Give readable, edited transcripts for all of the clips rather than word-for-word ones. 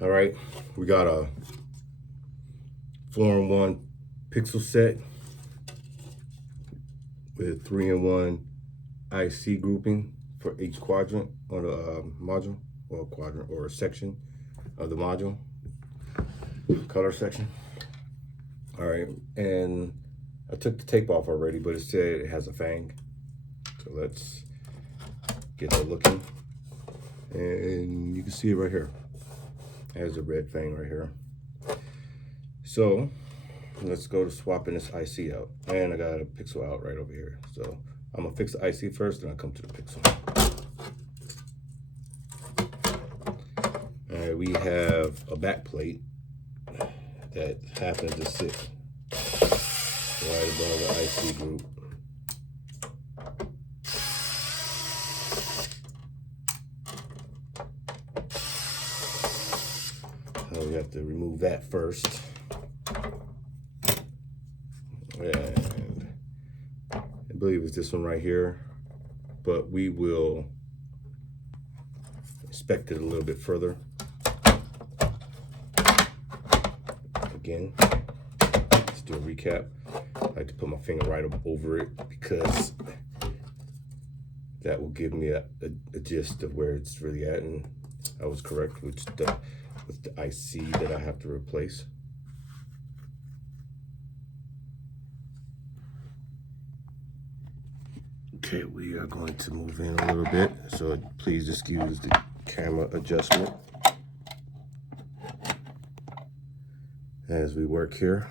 All right, we got a 4-in-1 pixel set with 3-in-1 IC grouping for each quadrant on the module, or quadrant, or a section of the module, color section. All right, and I took the tape off already, but it said it has a fang. So let's get that looking. And you can see it right here. It has a red fang right here. So let's go to swapping this IC out. And I got a pixel out right over here. So I'm gonna fix the IC first, then I'll come to the pixel. All right, we have a back plate that happens to sit right above the IC group. So we have to remove that first. And I believe it's this one right here, but we will inspect it a little bit further. Again, let's do a recap. I like to put my finger right over it because that will give me a gist of where it's really at, and I was correct with the IC that I have to replace. Okay, we are going to move in a little bit, so please excuse the camera adjustment as we work here.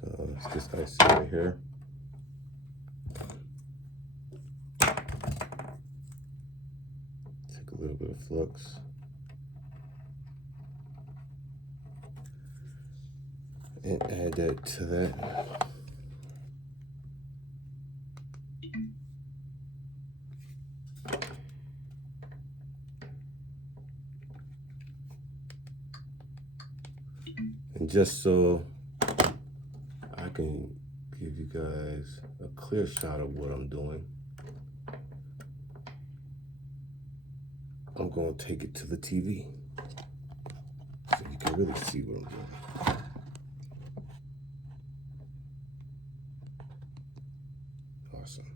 So it's this IC right here. Take a little bit of flux. And add that to that. And just so I can give you guys a clear shot of what I'm doing, I'm going to take it to the TV so you can really see what I'm doing. Awesome.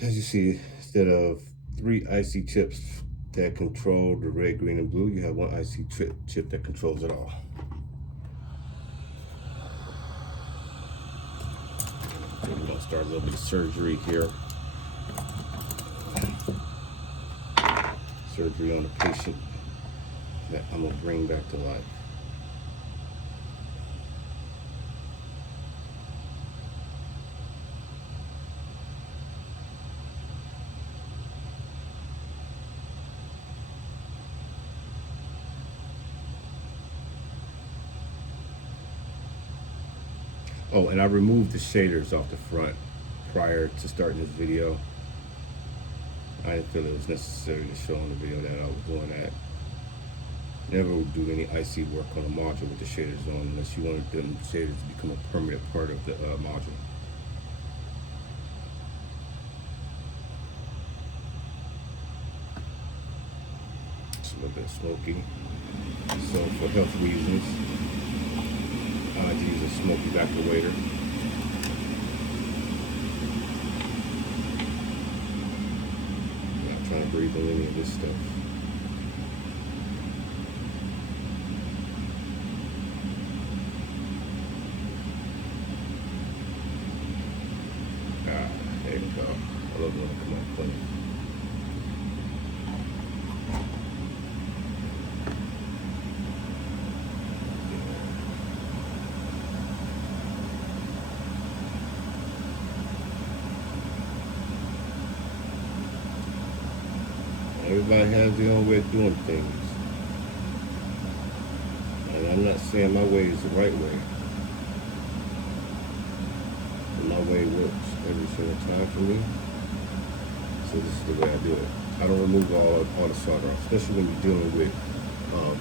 As you see, instead of 3 IC chips that control the red, green, and blue, you have 1 IC chip that controls it all. We're going to start a little bit of surgery here. Surgery on the patient that I'm going to bring back to life. Oh, and I removed the shaders off the front prior to starting this video. I didn't feel it was necessary to show on the video that I was doing that. Never would do any IC work on a module with the shaders on unless you wanted them shaders to become a permanent part of the module. It's a little bit smoky. So for health reasons, I like to use a smoke evaporator. Not trying to breathe in any of this stuff. There we go. I love when I come out clean. Everybody has their own way of doing things. And I'm not saying my way is the right way. But my way works every single time for me. So this is the way I do it. I don't remove all the solder off, especially when you're dealing with a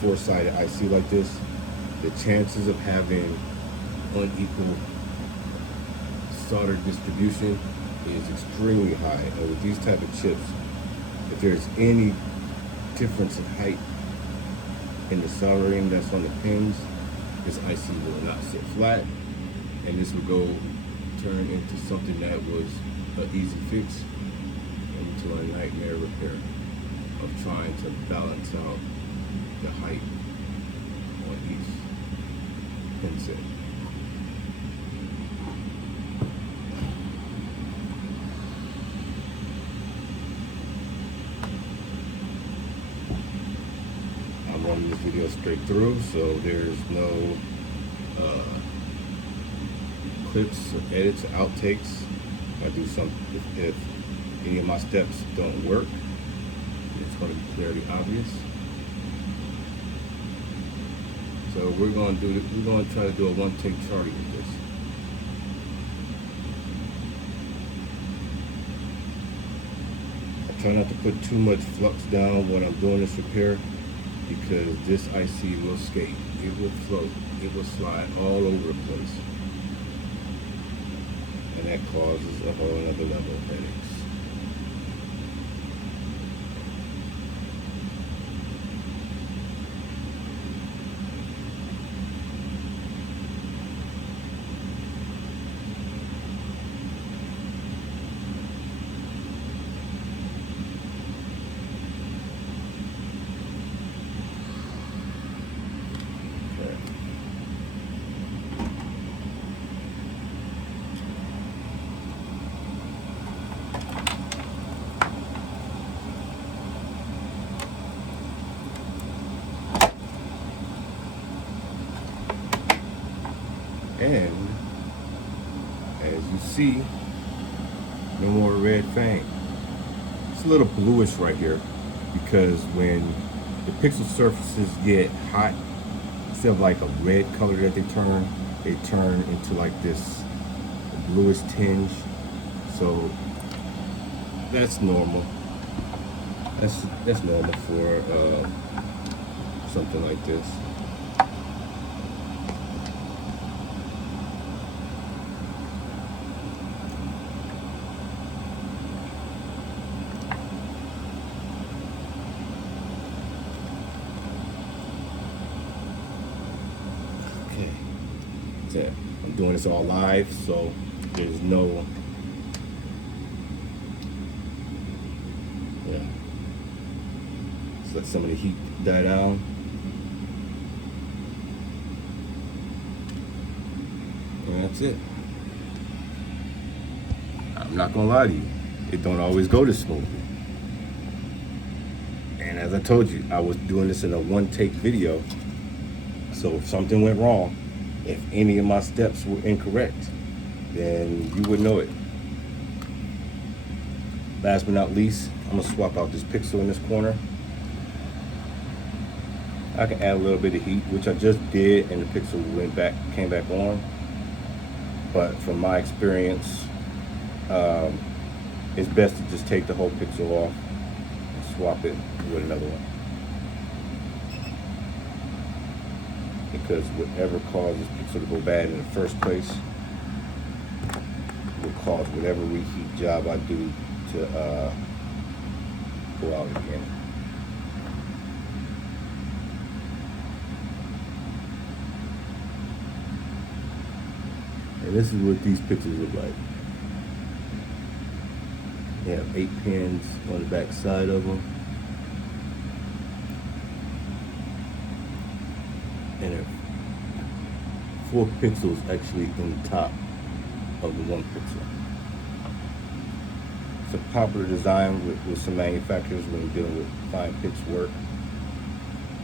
four-sided IC like this, the chances of having unequal solder distribution is extremely high. And with these type of chips, if there's any difference in height in the soldering that's on the pins, this IC will not sit flat, and this will go turn into something that was an easy fix into a nightmare repair of trying to balance out the height on each pin set. I'm running this video straight through, so there's no clips or edits or outtakes. I do something, if any of my steps don't work, it's going to be clearly obvious. So we're going to try to do a one-take charting with this. I try not to put too much flux down when I'm doing this repair, because this IC will skate, it will float, it will slide all over the place. And that causes a whole other level of headaches. And as you see, no more red fang. It's a little bluish right here, because when the pixel surfaces get hot, instead of like a red color that they turn into like this bluish tinge. So that's normal. That's normal for something like this. I'm doing this all live, so there's no, just let some of the heat die down. And that's it. I'm not gonna lie to you, it don't always go this smoothly. And as I told you, I was doing this in a one-take video, so if something went wrong, if any of my steps were incorrect, then you would know it. Last but not least, I'm gonna swap out this pixel in this corner. I can add a little bit of heat, which I just did, and the pixel came back on. But from my experience, it's best to just take the whole pixel off and swap it with another one. Because whatever causes pixel to go bad in the first place will cause whatever reheat job I do to go out again. And this is what these pictures look like. They have 8 pins on the back side of them. And there are 4 pixels actually in the top of the 1 pixel. It's a popular design with some manufacturers when dealing with fine pitch work.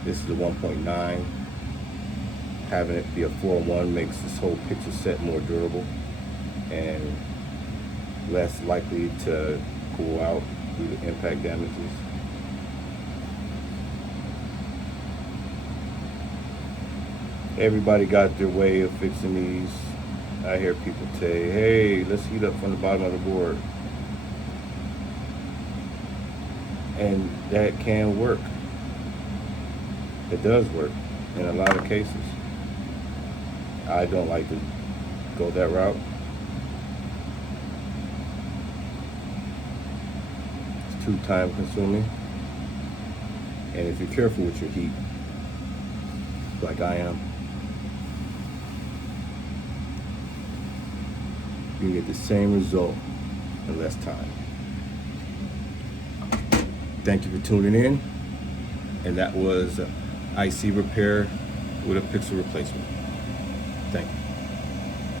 This is a 1.9. Having it be a 4-in-1 makes this whole pixel set more durable and less likely to go out due to impact damages. Everybody got their way of fixing these. I hear people say, hey, let's heat up from the bottom of the board. And that can work. It does work in a lot of cases. I don't like to go that route. It's too time consuming. And if you're careful with your heat, like I am, you can get the same result in less time. Thank you for tuning in. And that was IC repair with a Pixl replacement. Thank you.